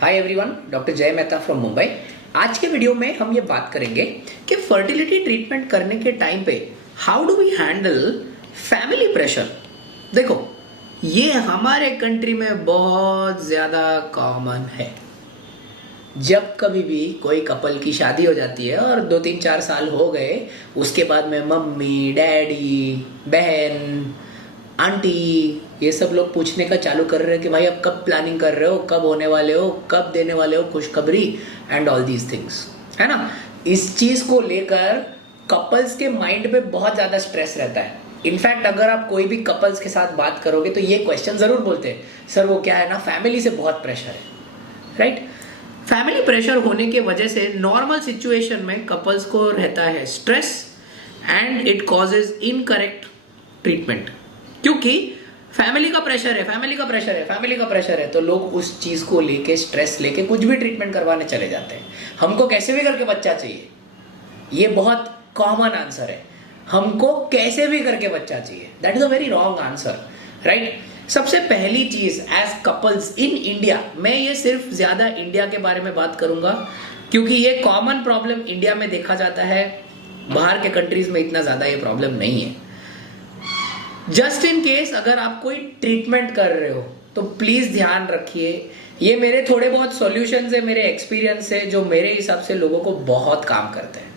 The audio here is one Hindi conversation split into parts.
हाय एवरीवन, डॉक्टर जय मेहता फ्रॉम मुंबई। आज के वीडियो में हम ये बात करेंगे कि फर्टिलिटी ट्रीटमेंट करने के टाइम पे how do we handle family pressure. देखो, ये हमारे कंट्री में बहुत ज्यादा कॉमन है। जब कभी भी कोई कपल की शादी हो जाती है और 2-3-4 साल हो गए, उसके बाद में मम्मी, डैडी, बहन, आंटी, ये सब लोग पूछने का चालू कर रहे हैं कि भाई अब कब प्लानिंग कर रहे हो, कब होने वाले हो, कब देने वाले हो खुशखबरी एंड ऑल दीज थिंग्स, है ना। इस चीज को लेकर कपल्स के माइंड पे बहुत ज्यादा स्ट्रेस रहता है। इनफैक्ट अगर आप कोई भी कपल्स के साथ बात करोगे तो ये क्वेश्चन जरूर बोलते हैं, सर वो क्या है ना, फैमिली से बहुत प्रेशर है, राइट। फैमिली प्रेशर होने के वजह से नॉर्मल सिचुएशन में कपल्स को रहता है stress and it causes incorrect treatment. क्योंकि फैमिली का प्रेशर है, फैमिली का प्रेशर है, फैमिली का प्रेशर है, तो लोग उस चीज को लेके स्ट्रेस लेके कुछ भी ट्रीटमेंट करवाने चले जाते हैं। हमको कैसे भी करके बच्चा चाहिए, ये बहुत कॉमन आंसर है। हमको कैसे भी करके बच्चा चाहिए, that is a very wrong answer, right. सबसे पहली चीज एज कपल्स इन इंडिया, मैं ये सिर्फ ज्यादा इंडिया के बारे में बात करूंगा क्योंकि ये कॉमन प्रॉब्लम इंडिया में देखा जाता है, बाहर के कंट्रीज में इतना ज्यादा ये प्रॉब्लम नहीं है। जस्ट इन केस अगर आप कोई ट्रीटमेंट कर रहे हो तो प्लीज ध्यान रखिए, ये मेरे थोड़े बहुत सॉल्यूशंस है, मेरे एक्सपीरियंस है जो मेरे हिसाब से लोगों को बहुत काम करते हैं,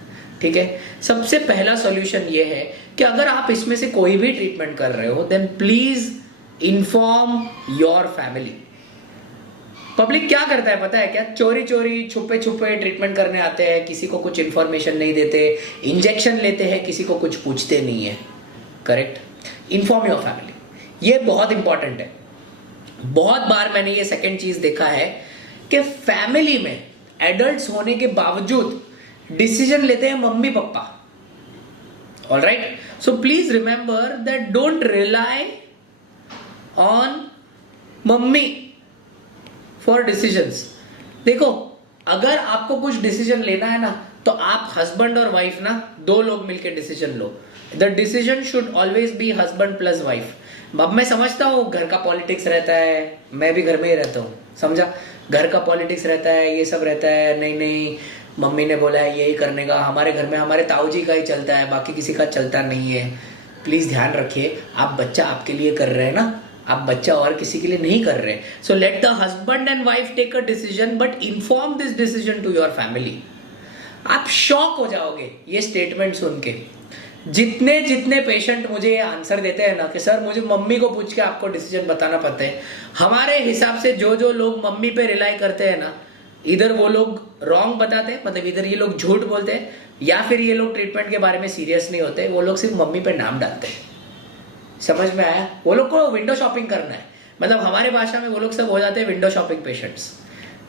ठीक है। सबसे पहला सॉल्यूशन ये है कि अगर आप इसमें से कोई भी ट्रीटमेंट कर रहे हो then please inform your family. Public क्या करता है पता है क्या, चोरी चोरी छुपे छुपे ट्रीटमेंट करने आते हैं, किसी को कुछ इंफॉर्मेशन नहीं देते, इंजेक्शन लेते हैं, किसी को कुछ पूछते नहीं है, करेक्ट। इन्फॉर्म योर फैमिली, ये बहुत इंपॉर्टेंट है। बहुत बार मैंने ये सेकंड चीज देखा है कि फैमिली में एडल्ट्स होने के बावजूद डिसीजन लेते हैं mummy papa, alright. So please remember that don't rely on mummy for decisions. देखो, अगर आपको कुछ डिसीजन लेना है ना तो आप हस्बैंड और वाइफ ना, दो लोग मिलकर decision low. The decision should always be husband plus wife. अब मैं समझता हूँ घर का पॉलिटिक्स रहता है, मैं भी घर में ही रहता हूँ, समझा, घर का पॉलिटिक्स रहता है, ये सब रहता है, नहीं नहीं मम्मी ने बोला है यही करने का, हमारे घर में हमारे ताऊ जी का ही चलता है, बाकी किसी का चलता नहीं है। प्लीज ध्यान रखिए, आप बच्चा आपके लिए कर रहे हैं ना, आप बच्चा और किसी के लिए नहीं कर रहे। So let the husband and wife take a decision but inform this decision to your family. आप शॉक हो जाओगे ये स्टेटमेंट सुन के। जितने जितने पेशेंट मुझे ये आंसर देते हैं ना कि सर मुझे मम्मी को पूछ के आपको डिसीजन बताना पड़ता है, हमारे हिसाब से जो जो लोग मम्मी पे रिलाई करते हैं ना, इधर वो लोग रॉन्ग बताते हैं, मतलब इधर ये लोग झूठ बोलते हैं, या फिर ये लोग ट्रीटमेंट के बारे में सीरियस नहीं होते, वो लोग सिर्फ मम्मी पे नाम डालते हैं। समझ में आया? वो लोग को विंडो शॉपिंग करना है, मतलब हमारे भाषा में वो लोग सब हो जाते हैं विंडो शॉपिंग पेशेंट्स।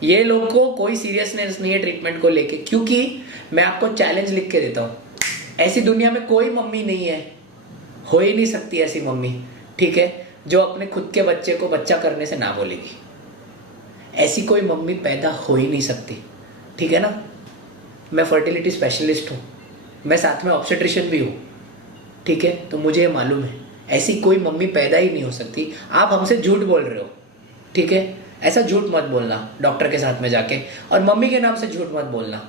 ये लोग को कोई सीरियसनेस नहीं है ट्रीटमेंट को लेके, क्योंकि मैं आपको चैलेंज लिख के देता हूँ, ऐसी दुनिया में कोई मम्मी नहीं है, हो ही नहीं सकती ऐसी मम्मी, ठीक है, जो अपने खुद के बच्चे को बच्चा करने से ना बोलेगी। ऐसी कोई मम्मी पैदा हो ही नहीं सकती, ठीक है ना। मैं फर्टिलिटी स्पेशलिस्ट हूँ, मैं साथ में ऑब्स्टेट्रिशियन भी हूँ, ठीक है, तो मुझे ये मालूम है ऐसी कोई मम्मी पैदा ही नहीं हो सकती। आप हमसे झूठ बोल रहे हो, ठीक है, ऐसा झूठ मत बोलना डॉक्टर के साथ में जाके, और मम्मी के नाम से झूठ मत बोलना।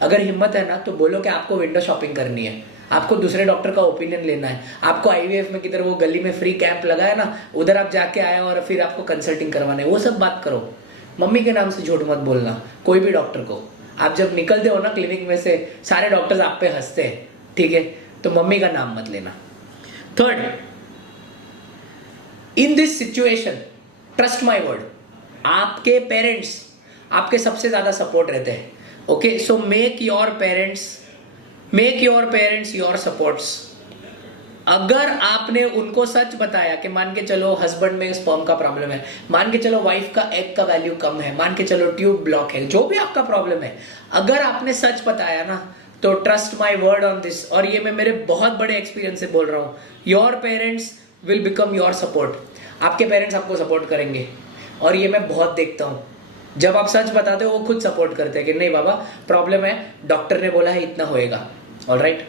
अगर हिम्मत है ना तो बोलो कि आपको विंडो शॉपिंग करनी है, आपको दूसरे डॉक्टर का ओपिनियन लेना है, आपको आईवीएफ में किधर वो गली में फ्री कैंप लगा है ना, उधर आप जाके आए और फिर आपको कंसल्टिंग करवाना है, वो सब बात करो। मम्मी के नाम से झूठ मत बोलना कोई भी डॉक्टर को। आप जब निकलते हो ना क्लिनिक में से, सारे डॉक्टर्स आप पे हंसते हैं, ठीक है, तो मम्मी का नाम मत लेना। Third, in this situation trust my word, आपके पेरेंट्स आपके सबसे ज्यादा सपोर्ट रहते हैं, okay. So make your parents your supports. अगर आपने उनको सच बताया कि मान के चलो हस्बैंड में स्पर्म का प्रॉब्लम है, मान के चलो वाइफ का एग का वैल्यू कम है, मान के चलो ट्यूब ब्लॉक है, जो भी आपका प्रॉब्लम है, अगर आपने सच बताया ना तो trust my word on this, और ये मैं मेरे बहुत बड़े एक्सपीरियंस से बोल रहा हूँ, your parents will become your support. आपके पेरेंट्स आपको सपोर्ट करेंगे, और ये मैं बहुत देखता हूँ, जब आप सच बताते हो वो खुद सपोर्ट करते हैं कि नहीं बाबा प्रॉब्लम है, डॉक्टर ने बोला है इतना होएगा, ऑलराइट।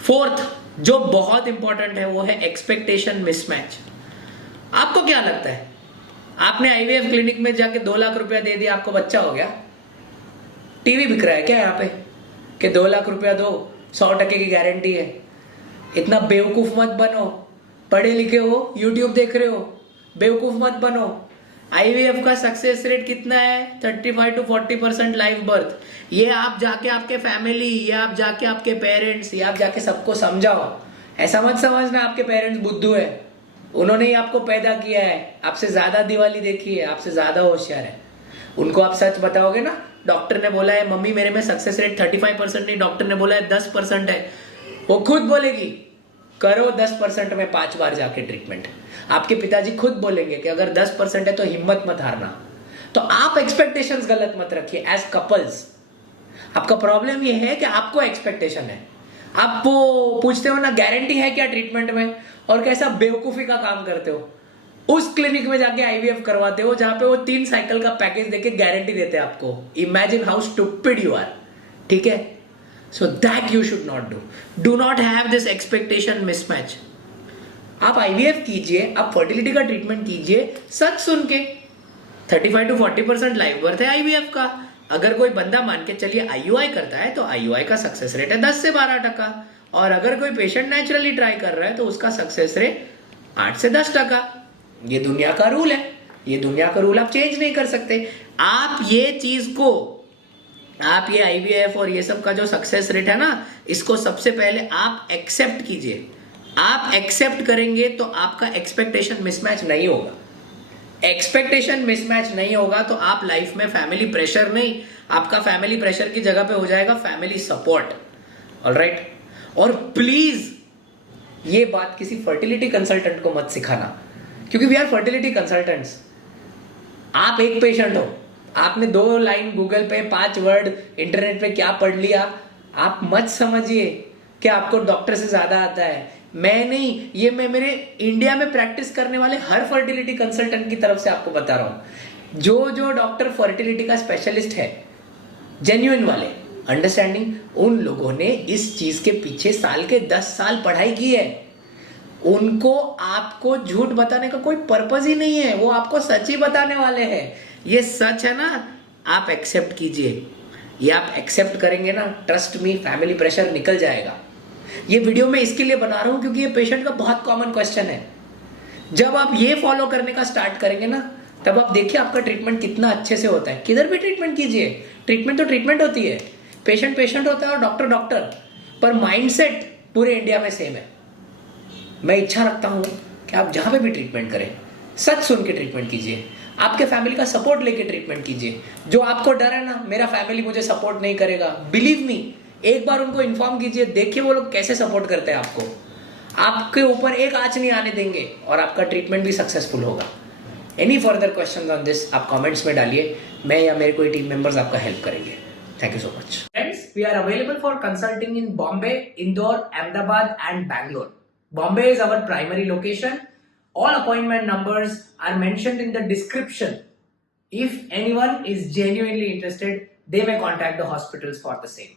फोर्थ जो बहुत इंपॉर्टेंट है वो है एक्सपेक्टेशन मिसमैच। आपको क्या लगता है आपने आईवीएफ क्लिनिक में जाके 2 लाख रुपया दे दिया, आपको बच्चा हो गया। टीवी बिक रहा है क्या यहाँ पे कि 2 लाख रुपया दो, 100% की गारंटी है। इतना बेवकूफ मत बनो, पढ़े लिखे हो, यूट्यूब देख रहे हो, बेवकूफ मत बनो। आईवीएफ का सक्सेस रेट कितना है? 35 to 40% लाइव बर्थ। ये आप जाके आपके फैमिली, ये आप जाके आपके पेरेंट्स, ये आप जाके सबको समझाओ। ऐसा मत समझना आपके पेरेंट्स बुद्धू है, उन्होंने ही आपको पैदा किया है, आपसे ज्यादा दिवाली देखी है, आपसे ज्यादा होशियार है। उनको आप सच बताओगे ना, डॉक्टर ने बोला है मम्मी मेरे में सक्सेस रेट 35% नहीं, डॉक्टर ने बोला है 10% है, वो खुद बोलेगी करो 10% में 5 बार जाके ट्रीटमेंट। आपके पिताजी खुद बोलेंगे कि अगर 10% है तो हिम्मत मत हारना। तो आप एक्सपेक्टेशंस गलत मत रखिए एज कपल्स। आपका प्रॉब्लम ये है कि आपको एक्सपेक्टेशन है, आप वो पूछते हो ना गारंटी है क्या ट्रीटमेंट में, और कैसा बेवकूफी का काम करते हो। उस क्लिनिक में जाके आईवीएफ करवाते हो जहां पे वो 3 साइकिल का पैकेज देके गारंटी देते हैं आपको। Imagine how stupid you are. ठीक है, so that you should not do not have this expectation mismatch. आप आईवीएफ कीजिए, आप फर्टिलिटी का ट्रीटमेंट कीजिए सच सुन के। 35 to 40% लाइव बर्थ है आईवीएफ का। अगर कोई बंदा मान के चलिए आईयूआई करता है तो आईयूआई का सक्सेस रेट है 10 से 12%, और अगर कोई पेशेंट नेचुरली ट्राई कर रहा है तो उसका सक्सेस रेट 8 से 10%। ये दुनिया का रूल है, ये दुनिया का रूल आप चेंज नहीं कर सकते। आप ये चीज को, आप ये आईवीएफ और ये सब का जो सक्सेस रेट है ना, इसको सबसे पहले आप एक्सेप्ट कीजिए। आप एक्सेप्ट करेंगे तो आपका एक्सपेक्टेशन मिसमैच नहीं होगा। एक्सपेक्टेशन मिसमैच नहीं होगा तो आप लाइफ में फैमिली प्रेशर नहीं, आपका फैमिली प्रेशर की जगह पे हो जाएगा फैमिली सपोर्ट। ऑलराइट, और प्लीज ये बात किसी फर्टिलिटी कंसल्टेंट को मत सिखाना, क्योंकि वी आर फर्टिलिटी कंसल्टेंट्स। आप एक पेशेंट हो, आपने 2 लाइन गूगल पे, 5 वर्ड इंटरनेट पे क्या पढ़ लिया, आप मत समझिए कि आपको डॉक्टर से ज्यादा आता है। मैं नहीं, ये मैं मेरे इंडिया में प्रैक्टिस करने वाले हर फर्टिलिटी कंसल्टेंट की तरफ से आपको बता रहा हूं। जो डॉक्टर फर्टिलिटी का स्पेशलिस्ट है, जेन्युइन वाले, अंडरस्टैंडिंग, उन लोगों ने इस चीज के पीछे साल के 10 साल पढ़ाई की है। उनको आपको झूठ बताने का कोई पर्पज ही नहीं है, वो आपको सच ही बताने वाले हैं। ये सच है ना, आप एक्सेप्ट कीजिए। ये आप एक्सेप्ट करेंगे ना, ट्रस्ट मी, फैमिली प्रेशर निकल जाएगा। ये वीडियो मैं इसके लिए बना रहा हूं क्योंकि ये पेशेंट का बहुत कॉमन क्वेश्चन है। जब आप ये फॉलो करने का स्टार्ट करेंगे ना, तब आप देखिए आपका ट्रीटमेंट कितना अच्छे से होता है। किधर भी ट्रीटमेंट कीजिए, ट्रीटमेंट तो ट्रीटमेंट होती है, पेशेंट पेशेंट होता है और डॉक्टर डॉक्टर, पर माइंडसेट पूरे इंडिया में सेम है। मैं इच्छा रखता हूं कि आप जहां पे भी ट्रीटमेंट करें, सच सुन के ट्रीटमेंट कीजिए, आपके फैमिली का सपोर्ट लेके ट्रीटमेंट कीजिए। जो आपको डर है ना, मेरा फैमिली मुझे सपोर्ट नहीं करेगा, बिलीव मी, एक बार उनको इन्फॉर्म कीजिए, देखिए वो लोग कैसे सपोर्ट करते हैं आपको। आपके ऊपर एक आंच नहीं आने देंगे और आपका ट्रीटमेंट भी सक्सेसफुल होगा। Any further question on this आप कमेंट्स में डालिए, मैं या मेरे कोई टीम मेंबर्स आपका हेल्प करेंगे। Thank you so much. Friends, we are available for consulting in Bombay, Indore, Ahmedabad and Bangalore. Bombay is our primary location. All appointment numbers are mentioned in the description. If anyone is genuinely interested, they may contact the hospitals for the same.